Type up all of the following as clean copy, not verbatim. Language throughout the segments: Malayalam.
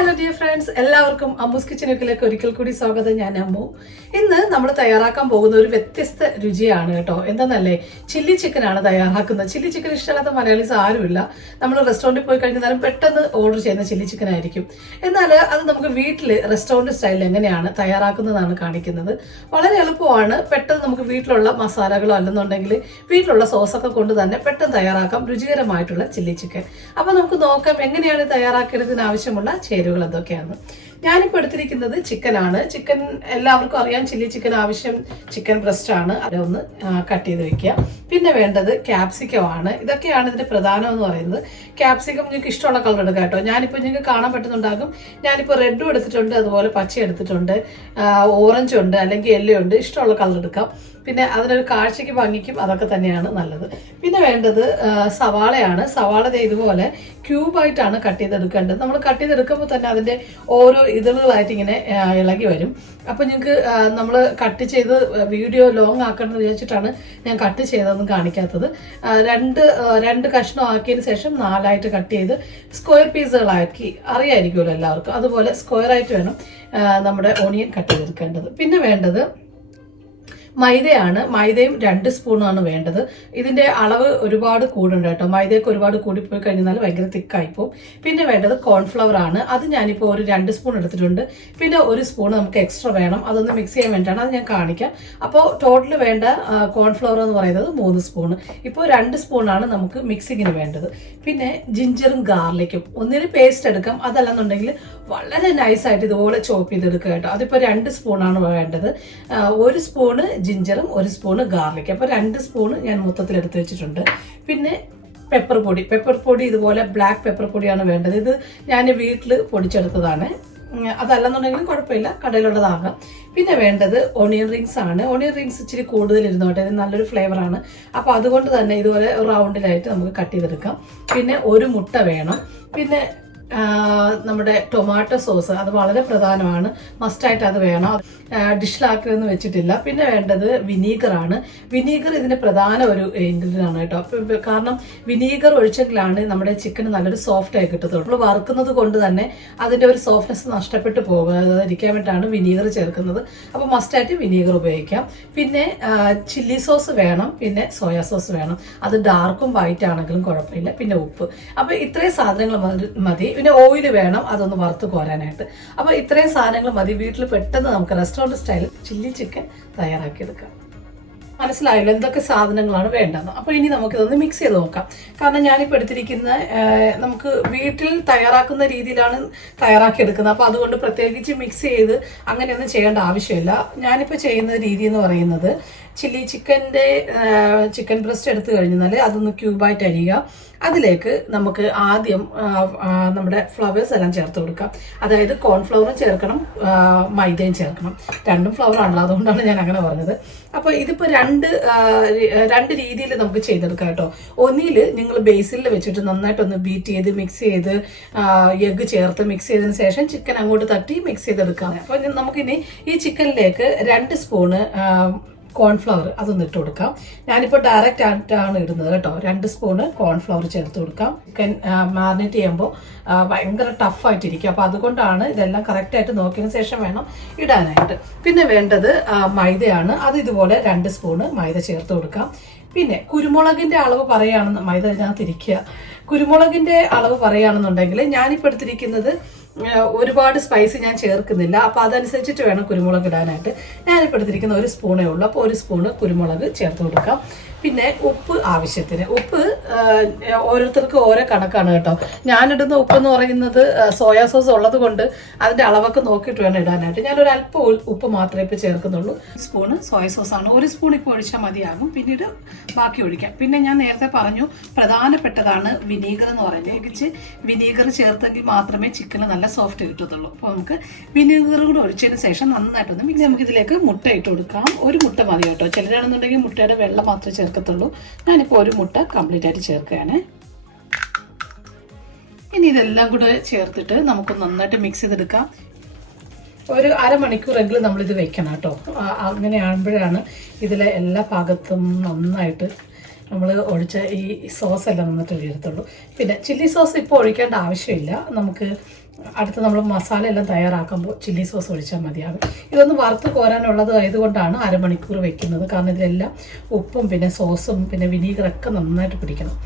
Hello dear friends, എല്ലാവർക്കും അമ്മൂസ് കിച്ചണിലേക്ക് ഒരിക്കൽ കൂടി സ്വാഗതം. ഞാൻ അമ്മു. ഇന്ന് നമ്മൾ തയ്യാറാക്കാൻ പോകുന്ന ഒരു വ്യത്യസ്ത രുചിയാണ് കേട്ടോ. എന്താണെന്നല്ലേ, ചില്ലി ചിക്കൻ ആണ് തയ്യാറാക്കുന്നത്. ചില്ലി ചിക്കൻ ഇഷ്ടമല്ലാത്ത മലയാളീസ് ആരുമില്ല. നമ്മൾ റെസ്റ്റോറൻറ്റിൽ പോയി കഴിഞ്ഞാലും പെട്ടെന്ന് ഓർഡർ ചെയ്യുന്ന ചില്ലി ചിക്കൻ ആയിരിക്കും. എന്നാൽ അത് നമുക്ക് വീട്ടിൽ റെസ്റ്റോറൻറ്റ് സ്റ്റൈലിൽ എങ്ങനെയാണ് തയ്യാറാക്കുന്നതാണ് കാണിക്കുന്നത്. വളരെ എളുപ്പമാണ്. പെട്ടെന്ന് നമുക്ക് വീട്ടിലുള്ള മസാലകളോ അല്ലെന്നുണ്ടെങ്കിൽ വീട്ടിലുള്ള സോസൊക്കെ കൊണ്ട് തന്നെ പെട്ടെന്ന് തയ്യാറാക്കാം രുചികരമായിട്ടുള്ള ചില്ലി ചിക്കൻ. അപ്പോൾ നമുക്ക് നോക്കാം എങ്ങനെയാണ് തയ്യാറാക്കിയതിന് ആവശ്യമുള്ള ചേരുവകൾ എന്തൊക്കെയാണ്. ഞാനിപ്പോൾ എടുത്തിരിക്കുന്നത് ചിക്കനാണ്. ചിക്കൻ എല്ലാവർക്കും അറിയാം, ചില്ലി ചിക്കൻ ആവശ്യം ചിക്കൻ ബ്രസ്റ്റ് ആണ്. അതൊന്ന് കട്ട് ചെയ്ത് വെക്കുക. പിന്നെ വേണ്ടത് ക്യാപ്സിക്കം ആണ്. ഇതൊക്കെയാണ് ഇതിന്റെ പ്രധാനം എന്ന് പറയുന്നത്. ക്യാപ്സിക്കം നിങ്ങൾക്ക് ഇഷ്ടമുള്ള കളർ എടുക്കാം കേട്ടോ. ഞാനിപ്പോൾ നിങ്ങൾക്ക് കാണാൻ പറ്റുന്നുണ്ടാകും, ഞാനിപ്പോൾ റെഡും എടുത്തിട്ടുണ്ട്, അതുപോലെ പച്ച എടുത്തിട്ടുണ്ട്, ഓറഞ്ച് ഉണ്ട്, അല്ലെങ്കിൽ യെല്ലോ ഉണ്ട്. ഇഷ്ടമുള്ള കളർ എടുക്കാം. പിന്നെ അതിനൊരു കാഴ്ചയ്ക്ക് ഭംഗിക്കും അതൊക്കെ തന്നെയാണ് നല്ലത്. പിന്നെ വേണ്ടത് സവാളയാണ്. സവാള ഇതുപോലെ ക്യൂബായിട്ടാണ് കട്ട് ചെയ്തെടുക്കേണ്ടത്. നമ്മൾ കട്ട് ചെയ്തെടുക്കുമ്പോൾ തന്നെ അതിൻ്റെ ഓരോ ഇതളുകളായിട്ട് ഇങ്ങനെ ഇളകി വരും. അപ്പോൾ നിങ്ങൾക്ക് നമ്മൾ കട്ട് ചെയ്ത് വീഡിയോ ലോങ് ആക്കണമെന്ന് വിചാരിച്ചിട്ടാണ് ഞാൻ കട്ട് ചെയ്തതൊന്നും കാണിക്കാത്തത്. രണ്ട് കഷ്ണം ആക്കിയതിന് ശേഷം 4ആയിട്ട് കട്ട് ചെയ്ത് സ്ക്വയർ പീസുകളാക്കി, അറിയായിരിക്കുമല്ലോ എല്ലാവർക്കും. അതുപോലെ സ്ക്വയറായിട്ട് വേണം നമ്മുടെ ഓണിയൻ കട്ട് ചെയ്തെടുക്കേണ്ടത്. പിന്നെ വേണ്ടത് മൈദയാണ്. മൈദയും 2 സ്പൂണാണ് വേണ്ടത്. ഇതിന്റെ അളവ് ഒരുപാട് കൂടുണ്ട് കേട്ടോ. മൈദയൊക്കെ ഒരുപാട് കൂടിപ്പോയി കഴിഞ്ഞാൽ ഭയങ്കര തിക്കായിപ്പോവും. പിന്നെ വേണ്ടത് കോൺഫ്ലവർ ആണ്. അത് ഞാനിപ്പോൾ ഒരു 2 സ്പൂൺ എടുത്തിട്ടുണ്ട്. പിന്നെ 1 സ്പൂൺ നമുക്ക് എക്സ്ട്രാ വേണം, അതൊന്ന് മിക്സ് ചെയ്യാൻ വേണ്ടിയിട്ടാണ്. അത് ഞാൻ കാണിക്കാം. അപ്പോൾ ടോട്ടൽ വേണ്ട കോൺഫ്ലവർ എന്ന് പറയുന്നത് 3 സ്പൂൺ. ഇപ്പോൾ 2 സ്പൂണാണ് നമുക്ക് മിക്സിങ്ങിന് വേണ്ടത്. പിന്നെ ജിഞ്ചറും ഗാർലിക്കും ഒന്നിന് പേസ്റ്റ് എടുക്കാം, അതല്ലെന്നുണ്ടെങ്കിൽ വളരെ നൈസായിട്ട് ഇതുപോലെ ചോപ്പ് ചെയ്തെടുക്കുക കേട്ടോ. അതിപ്പോൾ 2 സ്പൂണാണ് വേണ്ടത്. 1 സ്പൂണ് ജിഞ്ചറും 1 സ്പൂണ് ഗാർലിക്. അപ്പോൾ 2 സ്പൂണ് ഞാൻ മൊത്തത്തിൽ എടുത്ത് വെച്ചിട്ടുണ്ട്. പിന്നെ പെപ്പർ പൊടി ഇതുപോലെ ബ്ലാക്ക് പെപ്പർ പൊടിയാണ് വേണ്ടത്. ഇത് ഞാൻ വീട്ടിൽ പൊടിച്ചെടുത്തതാണ്. അതല്ലെന്നുണ്ടെങ്കിലും കുഴപ്പമില്ല, കടയിലുള്ളതാകാം. പിന്നെ വേണ്ടത് ഓണിയൻ റിങ്സ് ആണ്. ഓണിയൻ റിങ്സ് ഇച്ചിരി കൂടുതൽ ഇരുന്നോട്ടെ, ഇത് നല്ലൊരു ഫ്ലേവറാണ്. അപ്പോൾ അതുകൊണ്ട് തന്നെ ഇതുപോലെ റൗണ്ടിലായിട്ട് നമുക്ക് കട്ട് ചെയ്തെടുക്കാം. പിന്നെ 1 മുട്ട വേണം. പിന്നെ നമ്മുടെ ടൊമാറ്റോ സോസ്, അത് വളരെ പ്രധാനമാണ്, മസ്റ്റായിട്ട് അത് വേണം. ഡിഷിലാക്കിയൊന്നും വെച്ചിട്ടില്ല. പിന്നെ വേണ്ടത് വിനീഗറാണ്. വിനീഗർ ഇതിന്റെ പ്രധാന ഒരു ഇൻഗ്രീഡിയൻ്റ് ആണ് കേട്ടോ. കാരണം വിനീഗർ ഒഴിച്ചെങ്കിലാണ് നമ്മുടെ ചിക്കൻ നല്ലൊരു സോഫ്റ്റ് ആയി കിട്ടത്തുള്ളൂ. നമ്മൾ വറുക്കുന്നത് കൊണ്ട് തന്നെ അതിന്റെ ഒരു സോഫ്റ്റ്നെസ് നഷ്ടപ്പെട്ടു പോകാതിരിക്കാൻ വേണ്ടിയിട്ടാണ് വിനീഗർ ചേർക്കുന്നത്. അപ്പോൾ മസ്റ്റായിട്ട് വിനീഗർ ഉപയോഗിക്കാം. പിന്നെ ചില്ലി സോസ് വേണം, പിന്നെ സോയാ സോസ് വേണം. അത് ഡാർക്കും വൈറ്റ് ആണെങ്കിലും കുഴപ്പമില്ല. പിന്നെ ഉപ്പ്. അപ്പോൾ ഇത്രയും സാധനങ്ങൾ മതി. പിന്നെ ഓയിൽ വേണം, അതൊന്ന് വറുത്ത് കോരാനായിട്ട്. അപ്പോൾ ഇത്രയും സാധനങ്ങൾ മതി. വീട്ടിൽ പെട്ടെന്ന് നമുക്ക് റെസ്റ്റോറൻറ്റ് സ്റ്റൈൽ ചില്ലി ചിക്കൻ തയ്യാറാക്കിയെടുക്കാം. മനസ്സിലായല്ലോ എന്തൊക്കെ സാധനങ്ങളാണ് വേണ്ടതെന്ന്. അപ്പോൾ ഇനി നമുക്കിതൊന്ന് മിക്സ് ചെയ്ത് നോക്കാം. കാരണം ഞാനിപ്പോൾ എടുത്തിരിക്കുന്ന നമുക്ക് വീട്ടിൽ തയ്യാറാക്കുന്ന രീതിയിലാണ് തയ്യാറാക്കിയെടുക്കുന്നത്. അപ്പോൾ അതുകൊണ്ട് പ്രത്യേകിച്ച് മിക്സ് ചെയ്ത് അങ്ങനെയൊന്നും ചെയ്യേണ്ട ആവശ്യമില്ല. ഞാനിപ്പോൾ ചെയ്യുന്ന രീതി എന്ന് പറയുന്നത്, ചില്ലി ചിക്കൻ ബ്രസ്റ്റ് എടുത്തു കഴിഞ്ഞാൽ അതൊന്ന് ക്യൂബായിട്ട് അരിയുക. അതിലേക്ക് നമുക്ക് ആദ്യം നമ്മുടെ ഫ്ലവേഴ്സ് എല്ലാം ചേർത്ത് കൊടുക്കാം. അതായത് കോൺഫ്ലവറും ചേർക്കണം, മൈദയും ചേർക്കണം. 2 ഫ്ലവർ ആണല്ലോ, അതുകൊണ്ടാണ് ഞാൻ അങ്ങനെ പറഞ്ഞത്. അപ്പോൾ ഇതിപ്പോൾ രണ്ട് രീതിയിൽ നമുക്ക് ചെയ്തെടുക്കാം കേട്ടോ. ഒന്നിൽ നിങ്ങൾ ബേസിൽ വെച്ചിട്ട് നന്നായിട്ടൊന്ന് ബീറ്റ് ചെയ്ത് മിക്സ് ചെയ്ത് എഗ്ഗ് ചേർത്ത് മിക്സ് ചെയ്തതിന് ശേഷം ചിക്കൻ അങ്ങോട്ട് തട്ടി മിക്സ് ചെയ്തെടുക്കാം. അപ്പോൾ നമുക്കിനി ഈ ചിക്കനിലേക്ക് 2 സ്പൂണ് കോൺഫ്ലവർ അതൊന്ന് ഇട്ട് കൊടുക്കാം. ഞാനിപ്പോൾ ഡയറക്റ്റ് ആയിട്ടാണ് ഇടുന്നത് കേട്ടോ. 2 സ്പൂണ് കോൺഫ്ലവർ ചേർത്ത് കൊടുക്കാം. ചിക്കൻ മാരിനേറ്റ് ചെയ്യുമ്പോൾ ഭയങ്കര ടഫായിട്ടിരിക്കും. അപ്പോൾ അതുകൊണ്ടാണ് ഇതെല്ലാം കറക്റ്റായിട്ട് നോക്കിയതിന് ശേഷം വേണം ഇടാനായിട്ട്. പിന്നെ വേണ്ടത് മൈദയാണ്. അത് ഇതുപോലെ 2 സ്പൂണ് മൈദ ചേർത്ത് കൊടുക്കാം. പിന്നെ കുരുമുളകിൻ്റെ അളവ് പറയുകയാണെന്ന്, മൈദ ഇതിനകത്തിരിക്കുക, കുരുമുളകിൻ്റെ അളവ് പറയുകയാണെന്നുണ്ടെങ്കിൽ ഞാനിപ്പോൾ എടുത്തിരിക്കുന്നത് ഒരുപാട് സ്പൈസി ഞാൻ ചേർക്കുന്നില്ല. അപ്പോൾ അതനുസരിച്ചിട്ട് വേണം കുരുമുളക് ഇടാനായിട്ട്. ഞാനിപ്പോൾ എടുത്തിരിക്കുന്ന 1 സ്പൂണേ ഉള്ളൂ. അപ്പോൾ 1 സ്പൂണ് കുരുമുളക് ചേർത്ത് കൊടുക്കാം. പിന്നെ ഉപ്പ് ആവശ്യത്തിന്. ഉപ്പ് ഓരോരുത്തർക്ക് ഓരോ കണക്കാണ് കേട്ടോ. ഞാനിടുന്ന ഉപ്പെന്ന് പറയുന്നത് സോയാ സോസ് ഉള്ളത് കൊണ്ട് അതിൻ്റെ അളവൊക്കെ നോക്കിയിട്ട് വേണം ഇടാനായിട്ട്. ഞാനൊരു അല്പം ഉപ്പ് മാത്രമേ ഇപ്പോൾ ചേർക്കുന്നുള്ളൂ. 1 സ്പൂണ് സോയ സോസാണ്. 1 സ്പൂൺ ഇപ്പോൾ ഒഴിച്ചാൽ മതിയാകും. പിന്നീട് ബാക്കി ഒഴിക്കാം. പിന്നെ ഞാൻ നേരത്തെ പറഞ്ഞു, പ്രധാനപ്പെട്ടതാണ് വിനീഗർ എന്ന് പറയുന്നത്. വിനീഗർ ചേർത്തെങ്കിൽ മാത്രമേ ചിക്കന് നല്ല സോഫ്റ്റ് കിട്ടത്തുള്ളൂ. അപ്പോൾ നമുക്ക് വിനീഗർ കൂടെ ഒഴിച്ചതിന് ശേഷം നന്നായിട്ടൊന്ന് മിക്സ്. നമുക്ക് ഇതിലേക്ക് മുട്ട ഇട്ട് കൊടുക്കാം. 1 മുട്ട മതി കേട്ടോ. ചിലരാണെന്നുണ്ടെങ്കിൽ മുട്ടയുടെ വെള്ളം മാത്രമേ ചേർക്കത്തുള്ളൂ. ഞാനിപ്പോൾ 1 മുട്ട കംപ്ലീറ്റ് ആയിട്ട് ചേർക്കുകയാണ്. ഇനി ഇതെല്ലാം കൂടെ ചേർത്തിട്ട് നമുക്ക് നന്നായിട്ട് മിക്സ് ചെയ്തെടുക്കാം. ഒരു അരമണിക്കൂറെങ്കിലും നമ്മളിത് വെക്കണം കേട്ടോ. അങ്ങനെ ആകുമ്പോഴാണ് ഇതിലെ എല്ലാ ഭാഗത്തും നന്നായിട്ട് നമ്മൾ ഒഴിച്ച ഈ സോസ് എല്ലാം നന്നിട്ട് വീഴത്തുള്ളൂ. പിന്നെ ചില്ലി സോസ് ഇപ്പോൾ ഒഴിക്കേണ്ട ആവശ്യമില്ല. നമുക്ക് അടുത്ത് നമ്മൾ മസാല എല്ലാം തയ്യാറാക്കുമ്പോൾ ചില്ലി സോസ് ഒഴിച്ചാൽ മതിയാകും. ഇതൊന്ന് വറുത്ത് കോരാനുള്ളത് ആയതുകൊണ്ടാണ് അരമണിക്കൂർ വെക്കുന്നത്. കാരണം ഇതിലെല്ലാം ഉപ്പും പിന്നെ സോസും പിന്നെ വിനീഗറൊക്കെ നന്നായിട്ട് പിടിക്കണം.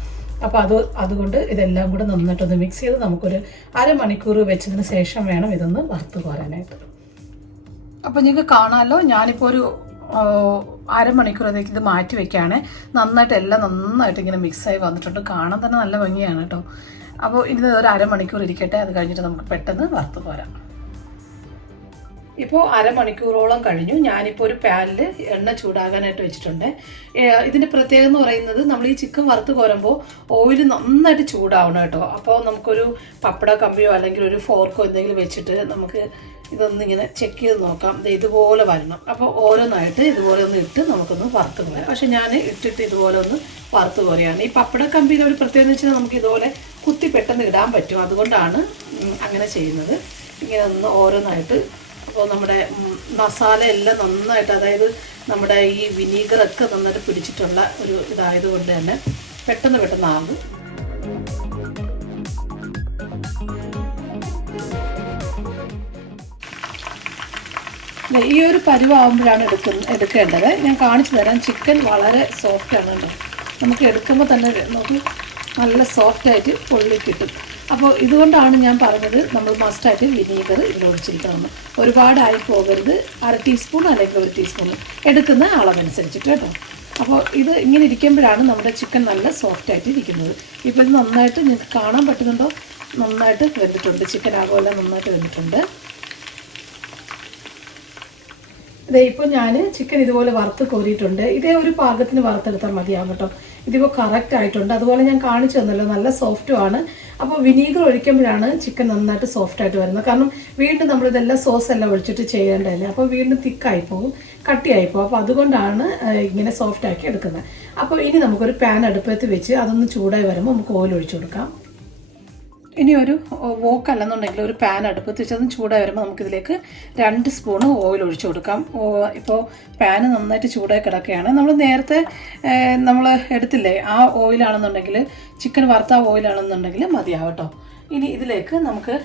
അപ്പോൾ അതുകൊണ്ട് ഇതെല്ലാം കൂടെ നന്നായിട്ടൊന്ന് മിക്സ് ചെയ്ത് നമുക്കൊരു അരമണിക്കൂർ വെച്ചതിന് ശേഷം വേണം ഇതൊന്ന് വറുത്ത് കോരാനായിട്ട്. അപ്പോൾ നിങ്ങൾക്ക് കാണാമല്ലോ, ഞാനിപ്പോൾ ഒരു അരമണിക്കൂറത്തേക്ക് ഇത് മാറ്റി വെക്കുകയാണ്. എല്ലാം നന്നായിട്ട് ഇങ്ങനെ മിക്സായി വന്നിട്ടുണ്ട്. കാണാൻ തന്നെ നല്ല ഭംഗിയാണ് കേട്ടോ. അപ്പോൾ ഇത് ഒരു അരമണിക്കൂർ ഇരിക്കട്ടെ. അത് കഴിഞ്ഞിട്ട് നമുക്ക് പെട്ടെന്ന് വറുത്ത് പോരാം. ഇപ്പോൾ അരമണിക്കൂറോളം കഴിഞ്ഞു. ഞാനിപ്പോൾ ഒരു പാനിൽ എണ്ണ ചൂടാകാനായിട്ട് വെച്ചിട്ടുണ്ട്. ഇതിൻ്റെ പ്രത്യേകത എന്ന് പറയുന്നത്, നമ്മൾ ഈ ചിക്കൻ വറുത്ത് കോരുമ്പോൾ ഓയിൽ നന്നായിട്ട് ചൂടാവണം കേട്ടോ. അപ്പോൾ നമുക്കൊരു പപ്പട കമ്പിയോ അല്ലെങ്കിൽ ഒരു ഫോർക്കോ എന്തെങ്കിലും വെച്ചിട്ട് നമുക്ക് ഇതൊന്നിങ്ങനെ ചെക്ക് ചെയ്ത് നോക്കാം. ഇതുപോലെ വരണം. അപ്പോൾ ഓരോന്നായിട്ട് ഇതുപോലെ ഒന്ന് ഇട്ട് നമുക്കൊന്ന് വറുത്ത് കോരാം. പക്ഷെ ഞാൻ ഇട്ടിട്ട് ഇതുപോലെ ഒന്ന് വറുത്ത് കോരുകയാണ്. ഈ പപ്പട കമ്പിയുടെ ഒരു പ്രത്യേകത എന്ന് വെച്ചാൽ നമുക്ക് ഇതുപോലെ കുത്തി പെട്ടെന്ന് ഇടാൻ പറ്റും. അതുകൊണ്ടാണ് അങ്ങനെ ചെയ്യുന്നത്. ഇങ്ങനെ ഒന്ന് ഓരോന്നായിട്ട്. അപ്പോൾ നമ്മുടെ മസാല എല്ലാം നന്നായിട്ട്, അതായത് നമ്മുടെ ഈ വിനീഗറൊക്കെ നന്നായിട്ട് പിടിച്ചിട്ടുള്ള ഒരു ഇതായതുകൊണ്ട് തന്നെ പെട്ടെന്ന് ആകും. ഈ ഒരു പരുവാകുമ്പോഴാണ് എടുക്കേണ്ടത്. ഞാൻ കാണിച്ചു തരാം. ചിക്കൻ വളരെ സോഫ്റ്റാണ് കേട്ടോ. നമുക്ക് എടുക്കുമ്പോൾ തന്നെ നോക്കി നല്ല സോഫ്റ്റായിട്ട് പൊള്ളി കിട്ടും. അപ്പോൾ ഇതുകൊണ്ടാണ് ഞാൻ പറഞ്ഞത് നമ്മൾ മസ്റ്റായിട്ട് വിനീഗർ ഇതിൽ ഒഴിച്ചിരിക്കണമെന്ന്. ഒരുപാടായി പോകരുത്. 1/2 ടീസ്പൂൺ അല്ലെങ്കിൽ 1 ടീസ്പൂൺ എടുക്കുന്ന അളവനുസരിച്ചിട്ട് കേട്ടോ. അപ്പോൾ ഇത് ഇങ്ങനെ ഇരിക്കുമ്പോഴാണ് നമ്മുടെ ചിക്കൻ നല്ല സോഫ്റ്റായിട്ട് ഇരിക്കുന്നത്. ഇപ്പോൾ ഇത് നന്നായിട്ട് നിങ്ങൾക്ക് കാണാൻ പറ്റുന്നുണ്ടോ? നന്നായിട്ട് വെന്തിട്ടുണ്ട്. ചിക്കൻ ആകുമല്ല നന്നായിട്ട് വെന്തിട്ടുണ്ട്. ഇപ്പോൾ ഞാൻ ചിക്കൻ ഇതുപോലെ വറുത്ത് കോരിയിട്ടുണ്ട്. ഇതേ ഒരു പാകത്തിന് വറുത്തെടുത്താൽ മതിയാകും കേട്ടോ. ഇതിപ്പോൾ കറക്റ്റ് ആയിട്ടുണ്ട്. അതുപോലെ ഞാൻ കാണിച്ചു തന്നല്ലോ, നല്ല സോഫ്റ്റുമാണ്. അപ്പോൾ വിനീഗർ ഒഴിക്കുമ്പോഴാണ് ചിക്കൻ നന്നായിട്ട് സോഫ്റ്റായിട്ട് വരുന്നത്. കാരണം വീണ്ടും നമ്മളിതെല്ലാം സോസ് എല്ലാം ഒഴിച്ചിട്ട് ചെയ്യേണ്ടതല്ലേ. അപ്പോൾ വീണ്ടും തിക്കായി പോകും, കട്ടിയായി പോകും. അപ്പോൾ അതുകൊണ്ടാണ് ഇങ്ങനെ സോഫ്റ്റാക്കി എടുക്കുന്നത്. അപ്പോൾ ഇനി നമുക്കൊരു പാൻ അടുപ്പത്ത് വെച്ച് അതൊന്ന് ചൂടായി വരുമ്പോൾ നമുക്ക് ഓയിൽ ഒഴിച്ചു കൊടുക്കാം. ഇനി ഒരു വോക്കല്ലെന്നുണ്ടെങ്കിൽ ഒരു പാൻ അടുപ്പത്ത് വെച്ച് അതും ചൂടായി വരുമ്പോൾ നമുക്കിതിലേക്ക് 2 സ്പൂണ് ഓയിൽ ഒഴിച്ചു കൊടുക്കാം. ഇപ്പോൾ പാന് നന്നായിട്ട് ചൂടായി കിടക്കുകയാണ്. നമ്മൾ നേരത്തെ നമ്മൾ എടുത്തില്ലേ ആ ഓയിലാണെന്നുണ്ടെങ്കിൽ, ചിക്കൻ വറുത്ത ഓയിലാണെന്നുണ്ടെങ്കിൽ മതിയാവും കേട്ടോ. ഇനി ഇതിലേക്ക് നമുക്ക്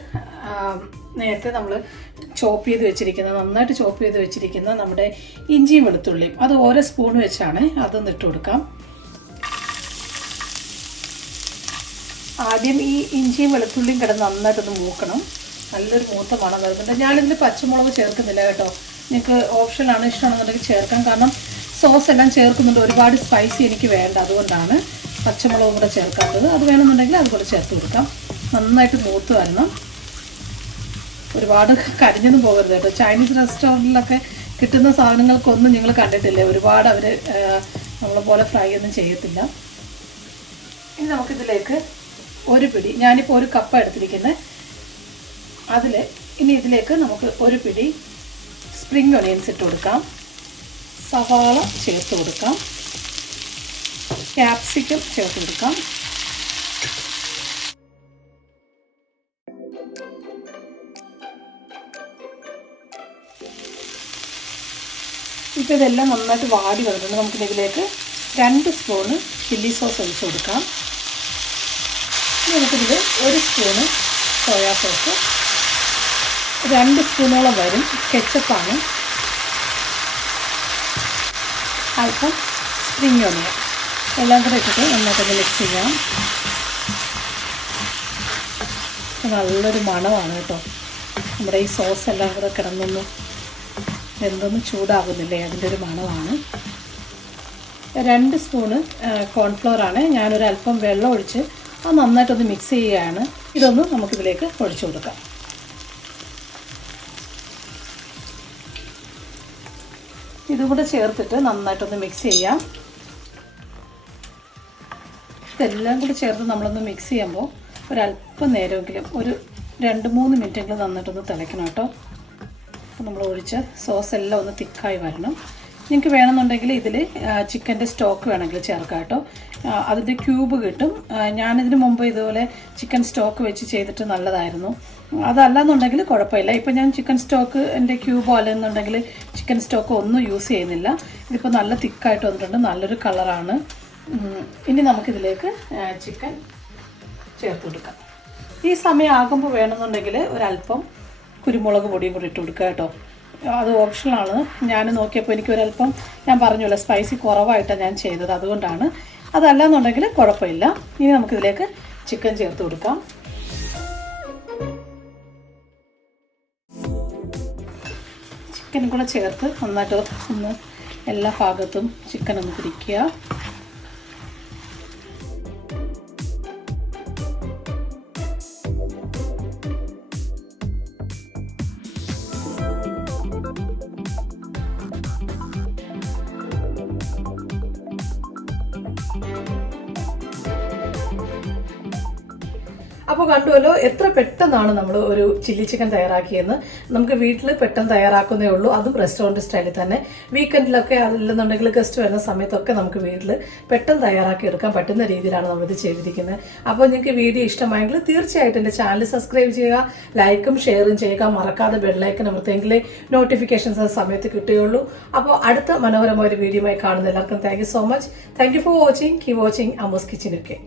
നേരത്തെ നമ്മൾ നന്നായിട്ട് ചോപ്പ് ചെയ്ത് വെച്ചിരിക്കുന്ന നമ്മുടെ ഇഞ്ചിയും വെളുത്തുള്ളിയും അത് ഓരോ സ്പൂൺ വെച്ചാണ് അതൊന്ന് ഇട്ട് കൊടുക്കാം. ആദ്യം ഈ ഇഞ്ചിയും വെളുത്തുള്ളിയും കിടന്ന് നന്നായിട്ടൊന്ന് മൂക്കണം. നല്ലൊരു മൂത്ത മണം വരുന്നുണ്ട്. ഞാനിതിൽ പച്ചമുളക് ചേർക്കുന്നില്ല കേട്ടോ. നിങ്ങൾക്ക് ഓപ്ഷനാണ്, ഇഷ്ടമാണെന്നുണ്ടെങ്കിൽ ചേർക്കാം. കാരണം സോസ് എല്ലാം ചേർക്കുന്നുണ്ട്. ഒരുപാട് സ്പൈസി എനിക്ക് വേണ്ട, അതുകൊണ്ടാണ് പച്ചമുളകും കൂടെ ചേർക്കാത്തത്. അത് വേണമെന്നുണ്ടെങ്കിൽ അതുകൂടെ ചേർത്ത് കൊടുക്കാം. നന്നായിട്ട് മൂത്ത് വരണം. ഒരുപാട് കരിഞ്ഞൊന്നും പോകരുത് കേട്ടോ. ചൈനീസ് റെസ്റ്റോറൻറ്റിലൊക്കെ കിട്ടുന്ന സാധനങ്ങൾക്കൊന്നും നിങ്ങൾ കണ്ടിട്ടില്ലേ, ഒരുപാട് അവർ നമ്മളെ പോലെ ഫ്രൈ ഒന്നും ചെയ്യത്തില്ല. ഇനി നമുക്കിതിലേക്ക് ഒരു പിടി, ഞാനിപ്പോൾ 1 കപ്പ് എടുത്തിരിക്കുന്നത്, ഇനി ഇതിലേക്ക് നമുക്ക് 1 പിടി സ്പ്രിംഗ് ഒണിയൻസ് ഇട്ട് കൊടുക്കാം. സവാള ചേർത്ത് കൊടുക്കാം. ക്യാപ്സിക്കം ചേർത്ത് കൊടുക്കാം. ഇപ്പോൾ ഇതെല്ലാം നന്നായിട്ട് വാടി വരുന്നുണ്ട്. നമുക്കിതിലേക്ക് 2 സ്പൂണ് ചില്ലി സോസ് ഒഴിച്ച് കൊടുക്കാം. നമുക്കിതിൽ 1 സ്പൂണ് സോയാ സോസ്, 2 സ്പൂണോളം വരും കെച്ചപ്പാണ്, അല്പം സ്പ്രിംഗ് ഒണിയൻ എല്ലാം കൂടെ ഇട്ടിട്ട് നന്നായിട്ടൊന്ന് മിക്സ് ചെയ്യാം. നല്ലൊരു മണമാണ് കേട്ടോ. നമ്മുടെ ഈ സോസ് എല്ലാം കൂടെ കിടന്നൊന്നും എന്തൊന്നും ചൂടാകുന്നില്ലേ, അതിൻ്റെ ഒരു മണമാണ്. 2 സ്പൂണ് കോൺഫ്ലവറാണ്. ഞാനൊരല്പം വെള്ളം ഒഴിച്ച് അത് നന്നായിട്ടൊന്ന് മിക്സ് ചെയ്യുകയാണ്. ഇതൊന്ന് നമുക്കിതിലേക്ക് ഒഴിച്ചു കൊടുക്കാം. ഇതുകൂടെ ചേർത്തിട്ട് നന്നായിട്ടൊന്ന് മിക്സ് ചെയ്യാം. ഇതെല്ലാം കൂടി ചേർത്ത് നമ്മളൊന്ന് മിക്സ് ചെയ്യുമ്പോൾ ഒരല്പം നേരമെങ്കിലും ഒരു 2-3 മിനിറ്റെങ്കിലും നന്നായിട്ടൊന്ന് തിളയ്ക്കണം കേട്ടോ. അപ്പോൾ നമ്മൾ ഒഴിച്ച സോസ് എല്ലാം ഒന്ന് തിക്കായി വരണം. നിങ്ങൾക്ക് വേണമെന്നുണ്ടെങ്കിൽ ഇതിൽ ചിക്കൻ്റെ സ്റ്റോക്ക് വേണമെങ്കിൽ ചേർക്കാം കേട്ടോ. അതിൻ്റെ ക്യൂബ് കിട്ടും. ഞാനിതിന് മുമ്പ് ഇതുപോലെ ചിക്കൻ സ്റ്റോക്ക് വെച്ച് ചെയ്തിട്ട് നല്ലതായിരുന്നു. അതല്ലെന്നുണ്ടെങ്കിൽ കുഴപ്പമില്ല. ഇപ്പോൾ ഞാൻ ചിക്കൻ സ്റ്റോക്ക് എൻ്റെ ക്യൂബോ അല്ലെന്നുണ്ടെങ്കിൽ ചിക്കൻ സ്റ്റോക്ക് ഒന്നും യൂസ് ചെയ്യുന്നില്ല. ഇതിപ്പോൾ നല്ല തിക്കായിട്ട് വന്നിട്ടുണ്ട്, നല്ലൊരു കളറാണ്. ഇനി നമുക്കിതിലേക്ക് ചിക്കൻ ചേർത്ത് കൊടുക്കാം. ഈ സമയം ആകുമ്പോൾ വേണമെന്നുണ്ടെങ്കിൽ ഒരല്പം കുരുമുളക് പൊടിയും കൂടി ഇട്ട് കൊടുക്കുക കേട്ടോ. അത് ഓപ്ഷനാണ്. ഞാൻ നോക്കിയപ്പോൾ എനിക്കൊരല്പം, ഞാൻ പറഞ്ഞല്ലോ സ്പൈസി കുറവായിട്ടാണ് ഞാൻ ചെയ്തത്, അതുകൊണ്ടാണ്. അതല്ലാന്നുണ്ടെങ്കിൽ കുഴപ്പമില്ല. ഇനി നമുക്കിതിലേക്ക് ചിക്കൻ ചേർത്ത് കൊടുക്കാം. ചിക്കനും കൂടെ ചേർത്ത് നന്നായിട്ട് ഒന്ന് എല്ലാ ഭാഗത്തും ചിക്കൻ ഒന്ന് പിടിക്കുക. അപ്പോൾ കണ്ടുവല്ലോ എത്ര പെട്ടെന്നാണ് നമ്മൾ ഒരു ചില്ലി ചിക്കൻ തയ്യാറാക്കിയെന്ന്. നമുക്ക് വീട്ടിൽ പെട്ടെന്ന് തയ്യാറാക്കുന്നേ ഉള്ളൂ, അതും റെസ്റ്റോറൻറ്റ് സ്റ്റൈലിൽ തന്നെ. വീക്കെൻഡിലൊക്കെ അതില്ലെന്നുണ്ടെങ്കിൽ ഗസ്റ്റ് വരുന്ന സമയത്തൊക്കെ നമുക്ക് വീട്ടിൽ പെട്ടെന്ന് തയ്യാറാക്കി എടുക്കാൻ പറ്റുന്ന രീതിയിലാണ് നമ്മളിത് ചെയ്തിരിക്കുന്നത്. അപ്പോൾ നിങ്ങൾക്ക് വീഡിയോ ഇഷ്ടമായെങ്കിൽ തീർച്ചയായിട്ടും എൻ്റെ ചാനൽ സബ്സ്ക്രൈബ് ചെയ്യുക, ലൈക്കും ഷെയറും ചെയ്യുക, മറക്കാതെ ബെല്ലൈക്കൻ അമർത്തെങ്കിലേ നോട്ടിഫിക്കേഷൻസ് ആ സമയത്ത് കിട്ടുകയുള്ളൂ. അപ്പോൾ അടുത്ത മനോഹരമായ ഒരു വീഡിയോയുമായി കാണുന്ന എല്ലാവർക്കും thank you so much. Thank you for watching. Keep watching Ammu's kitchen ഒക്കെ.